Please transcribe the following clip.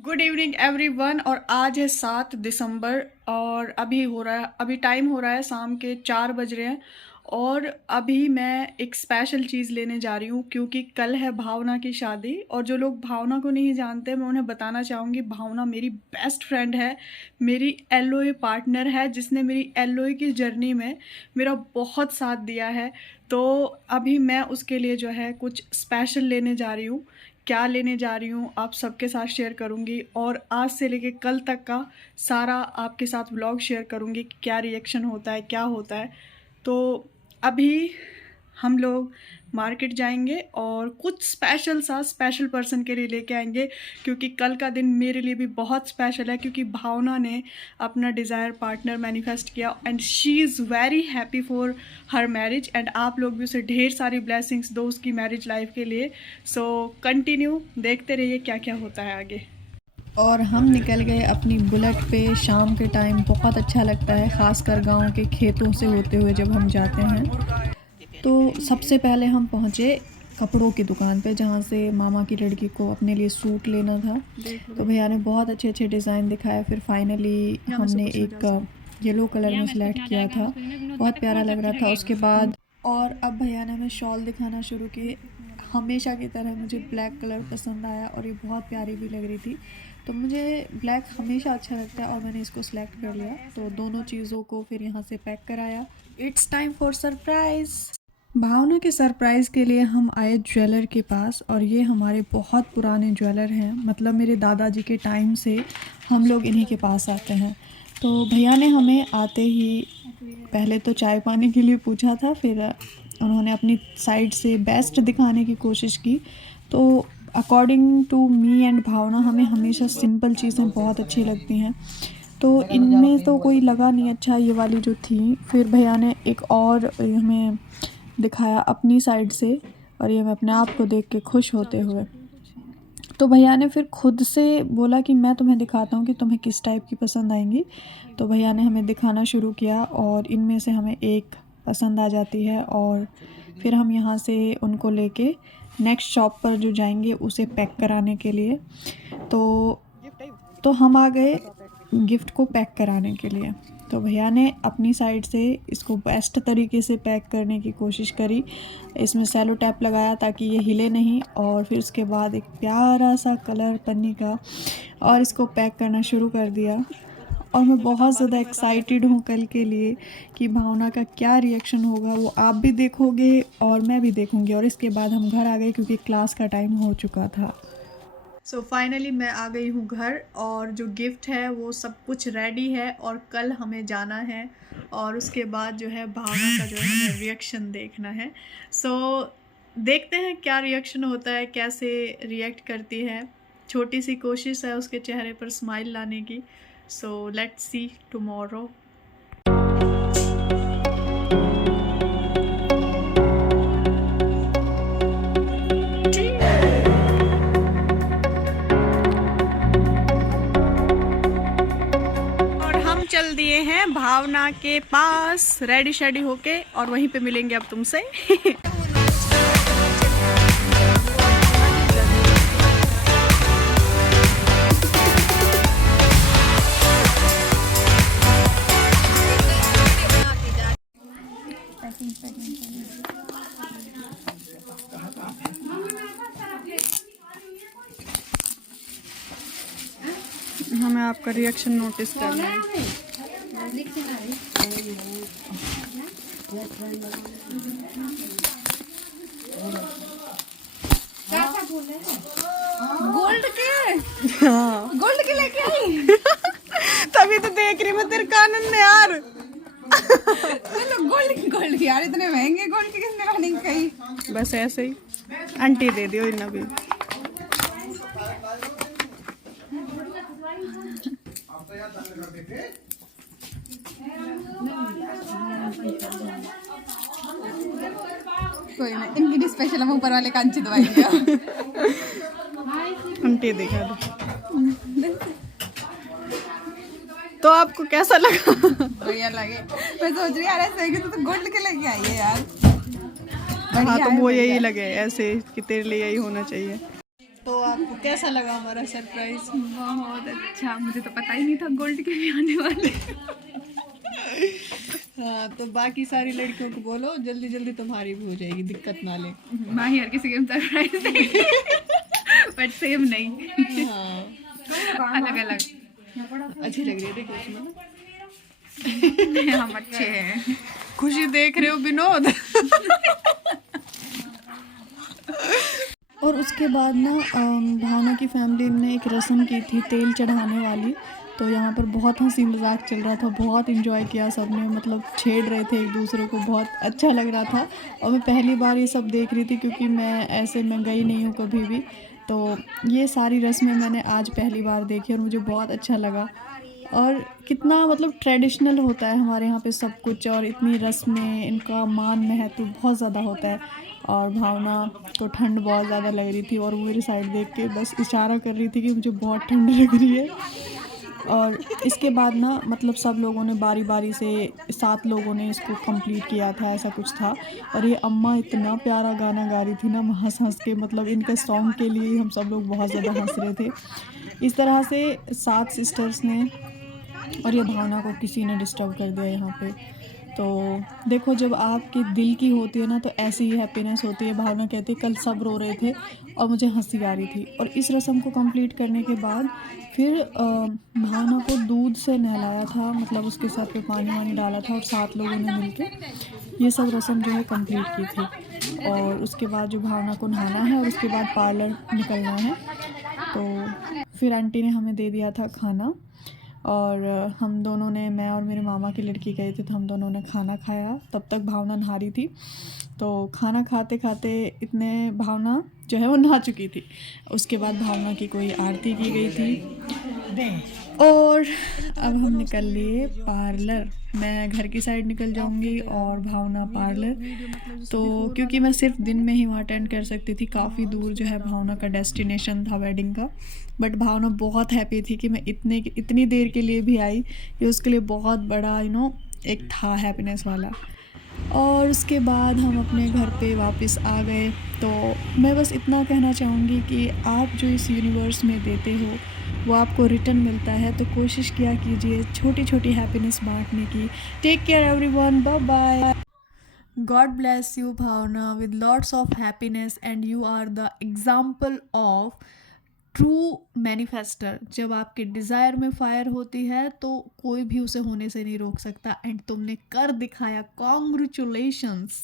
Good evening everyone. और आज है 7 दिसंबर और अभी टाइम हो रहा है शाम के 4 बज रहे हैं। और अभी मैं एक स्पेशल चीज़ लेने जा रही हूँ क्योंकि कल है भावना की शादी। और जो लोग भावना को नहीं जानते मैं उन्हें बताना चाहूँगी, भावना मेरी बेस्ट फ्रेंड है, मेरी एलओए पार्टनर है, जिसने मेरी एलओए की जर्नी में मेरा बहुत साथ दिया है। तो अभी मैं उसके लिए जो है कुछ स्पेशल लेने जा रही हूँ। क्या लेने जा रही हूँ आप सबके साथ शेयर करूँगी और आज से लेके कल तक का सारा आपके साथ व्लॉग शेयर करूँगी कि क्या रिएक्शन होता है, क्या होता है। तो अभी हम लोग मार्केट जाएंगे और कुछ स्पेशल पर्सन के लिए लेके आएंगे क्योंकि कल का दिन मेरे लिए भी बहुत स्पेशल है क्योंकि भावना ने अपना डिज़ायर पार्टनर मैनिफेस्ट किया and she is very happy for her marriage. And आप लोग भी उसे ढेर सारी ब्लेसिंग्स दो उसकी मैरिज लाइफ के लिए। सो कंटिन्यू देखते रहिए क्या क्या होता है आगे। और हम निकल गए अपनी बुलेट पे शाम के टाइम। बहुत अच्छा लगता है, ख़ासकर गांव के खेतों से होते हुए जब हम जाते हैं। तो सबसे पहले हम पहुँचे कपड़ों की दुकान पे जहाँ से मामा की लड़की को अपने लिए सूट लेना था। तो भैया ने बहुत अच्छे अच्छे डिज़ाइन दिखाए। फिर फाइनली हमने एक येलो कलर में सेलेक्ट किया था, बहुत प्यारा लग रहा था। उसके बाद और अब भैया ने हमें शॉल दिखाना शुरू की। हमेशा की तरह मुझे ब्लैक कलर पसंद आया और ये बहुत प्यारी भी लग रही थी। तो मुझे ब्लैक हमेशा अच्छा लगता है और मैंने इसको सिलेक्ट कर लिया। तो दोनों चीज़ों को फिर यहाँ से पैक कराया। It's time for surprise. Bhavana के सरप्राइज़ के लिए हम आए ज्वेलर के पास और ये हमारे बहुत पुराने ज्वेलर हैं, मतलब मेरे दादाजी के टाइम से हम लोग इन्हीं के पास आते हैं। तो भैया ने हमें आते ही पहले तो चाय पानी के लिए पूछा था, फिर उन्होंने अपनी साइड से बेस्ट दिखाने की कोशिश की। तो अकॉर्डिंग टू मी एंड भावना हमें हमेशा सिंपल चीज़ें बहुत अच्छी लगती हैं। तो इनमें तो कोई लगा नहीं अच्छा ये वाली जो थी। फिर भैया ने एक और हमें दिखाया अपनी साइड से और ये मैं अपने आप को देख के खुश होते हुए। तो भैया ने फिर खुद से बोला कि मैं तुम्हें दिखाता हूँ कि तुम्हें किस टाइप की पसंद आएंगी। तो भैया ने हमें दिखाना शुरू किया और इनमें से हमें एक पसंद आ जाती है और फिर हम यहाँ से उनको लेके नेक्स्ट शॉप पर जो जाएंगे उसे पैक कराने के लिए। तो हम आ गए गिफ्ट को पैक कराने के लिए। तो भैया ने अपनी साइड से इसको बेस्ट तरीके से पैक करने की कोशिश करी। इसमें सेलो टैप लगाया ताकि ये हिले नहीं और फिर उसके बाद एक प्यारा सा कलर पन्नी का और इसको पैक करना शुरू कर दिया। और मैं बहुत ज़्यादा एक्साइटेड हूँ कल के लिए कि भावना का क्या रिएक्शन होगा, वो आप भी देखोगे और मैं भी देखूँगी। और इसके बाद हम घर आ गए क्योंकि क्लास का टाइम हो चुका था। सो फाइनली मैं आ गई हूँ घर और जो गिफ्ट है वो सब कुछ रेडी है और कल हमें जाना है और उसके बाद जो है भावना का जो है हमें रिएक्शन देखना है। सो देखते हैं क्या रिएक्शन होता है, कैसे रिएक्ट करती है। छोटी सी कोशिश है उसके चेहरे पर स्माइल लाने की। So let's see tomorrow. चल दिए हैं भावना के पास रेडी शेडी होके और वहीं पे मिलेंगे अब तुमसे। हमें आपका रिएक्शन नोटिस करना है। गोल्ड के हाँ गोल्ड के लेके आई। तभी तो देख रही मैं तेरे कानन में यार। गोल्ड यार, इतने महंगे गोल्ड के किसने खाने कही। बस ऐसे ही आंटी दे दियो इतना भी। कोई ना, इनकी भी स्पेशल हम ऊपर वाले कांची दवाई दिया। आंटी दिखा दो। तो आपको कैसा लगा? बढ़िया लगे। मैं सोच रही यार ऐसे तो गोल्ड के लेके आई है यार। हाँ तो वो यही लगे ऐसे कि तेरे लिए यही होना चाहिए। तो आपको कैसा लगा हमारा सरप्राइज? बहुत अच्छा, मुझे तो पता ही नहीं था गोल्ड के भी आने वाले। हाँ, तो बाकी सारी लड़कियों को बोलो जल्दी जल्दी तुम्हारी भी हो जाएगी, दिक्कत ना ले। माही हर किसी के सरप्राइज देगी बट सेम नहीं, हाँ अलग अलग। अच्छी लग रही है, देखो उसमें ना। हम अच्छे हैं। खुशी देख रहे हो विनोद? और उसके बाद ना भावना की फैमिली ने एक रस्म की थी तेल चढ़ाने वाली, तो यहाँ पर बहुत हंसी मजाक चल रहा था, बहुत इन्जॉय किया सबने, मतलब छेड़ रहे थे एक दूसरे को, बहुत अच्छा लग रहा था। और मैं पहली बार ये सब देख रही थी क्योंकि मैं गई नहीं हूँ कभी भी, तो ये सारी रस्में मैंने आज पहली बार देखी और मुझे बहुत अच्छा लगा। और कितना मतलब ट्रेडिशनल होता है हमारे यहाँ पे सब कुछ, और इतनी रस्में, इनका मान महत्व बहुत ज़्यादा होता है। और भावना को ठंड बहुत ज़्यादा लग रही थी और वो मेरी साइड देख के बस इशारा कर रही थी कि मुझे बहुत ठंड लग रही है। और इसके बाद ना मतलब सब लोगों ने बारी बारी से 7 लोगों ने इसको कंप्लीट किया था, ऐसा कुछ था। और ये अम्मा इतना प्यारा गाना गा रही थी ना, हंस हंस के, मतलब इनके सॉन्ग के लिए हम सब लोग बहुत ज़्यादा हंस रहे थे। इस तरह से 7 सिस्टर्स ने, और ये भावना को किसी ने डिस्टर्ब कर दिया यहाँ पे। तो देखो जब आपके दिल की होती है ना तो ऐसी ही हैप्पीनेस होती है। भावना कहती है कल सब रो रहे थे और मुझे हंसी आ रही थी। और इस रस्म को कंप्लीट करने के बाद फिर भावना को दूध से नहलाया था, मतलब उसके सर पे पानी वानी डाला था और 7 लोगों ने मिलके ये सब रस्म जो है कंप्लीट की थी। और उसके बाद जो भावना को नहाना है और उसके बाद पार्लर निकलना है। तो फिर आंटी ने हमें दे दिया था खाना, और हम दोनों ने, मैं और मेरे मामा की लड़की गए थे तो हम दोनों ने खाना खाया। तब तक भावना नहा रही थी, तो खाना खाते खाते इतने भावना जो है वो नहा चुकी थी। उसके बाद भावना की कोई आरती की गई थी। और अब हम निकल लिए पार्लर। मैं घर की साइड निकल जाऊंगी और भावना पार्लर। तो क्योंकि मैं सिर्फ दिन में ही वहाँ अटेंड कर सकती थी, काफ़ी दूर जो है भावना का डेस्टिनेशन था वेडिंग का। बट भावना बहुत हैप्पी थी कि मैं इतनी देर के लिए भी आई, ये उसके लिए बहुत बड़ा एक था हैप्पीनेस वाला। और उसके बाद हम अपने घर पे वापस आ गए। तो मैं बस इतना कहना चाहूँगी कि आप जो इस यूनिवर्स में देते हो वो आपको रिटर्न मिलता है, तो कोशिश किया कीजिए छोटी छोटी हैप्पीनेस बांटने की। Take care everyone, bye bye. God bless you Bhavna with lots of happiness, and you are the example of true manifester. जब आपके डिज़ायर में फायर होती है तो कोई भी उसे होने से नहीं रोक सकता, एंड तुमने कर दिखाया, कॉन्ग्रेचुलेशंस।